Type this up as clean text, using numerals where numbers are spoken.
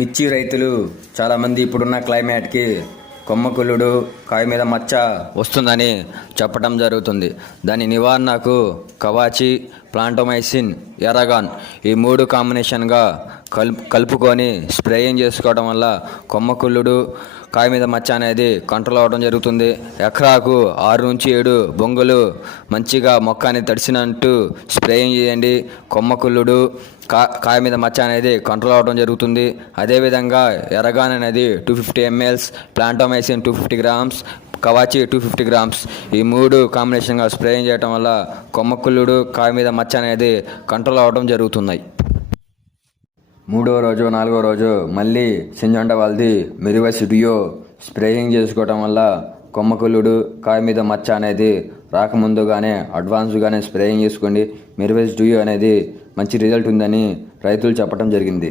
మిర్చి రైతులు చాలామంది ఇప్పుడున్న క్లైమేట్కి కొమ్మకుల్లుడు, కాయ మీద మచ్చ వస్తుందని చెప్పడం జరుగుతుంది. దాని నివారణకు కవాచి, ప్లాంటోమైసిన్, ఎరాగాన్ ఈ మూడు కాంబినేషన్గా కలుపుకొని స్ప్రేయింగ్ చేసుకోవడం వల్ల కొమ్మకుల్లుడు, కాయ మీద మచ్చ అనేది కంట్రోల్ అవ్వడం జరుగుతుంది. ఎకరాకు 6 నుంచి 7 బొంగులు మంచిగా మొక్క అనేది తడిసినట్టు స్ప్రేయింగ్ చేయండి. కొమ్మకుల్లుడు, కాయ మీద మచ్చ అనేది కంట్రోల్ అవ్వడం జరుగుతుంది. అదేవిధంగా ఎరగాన్ అనేది 250 ml, ప్లాంటోమైసిన్ 250 grams, కవాచి 250 grams ఈ మూడు కాంబినేషన్గా స్ప్రేయింగ్ చేయడం వల్ల కొమ్మకుల్లుడు, కాయ మీద మచ్చ అనేది కంట్రోల్ అవ్వడం జరుగుతున్నాయి. 3వ రోజు 4వ రోజు మళ్ళీ సింజంటా వాళ్ళది మిరివైస్ డియో స్ప్రేయింగ్ చేసుకోవడం వల్ల కొమ్మకుల్లుడు, కాయ మీద మచ్చ అనేది రాకముందుగానే అడ్వాన్స్గానే స్ప్రేయింగ్ చేసుకోండి. మిరివైస్ డియో అనేది మంచి రిజల్ట్ ఉందని రైతులు చెప్పడం జరిగింది.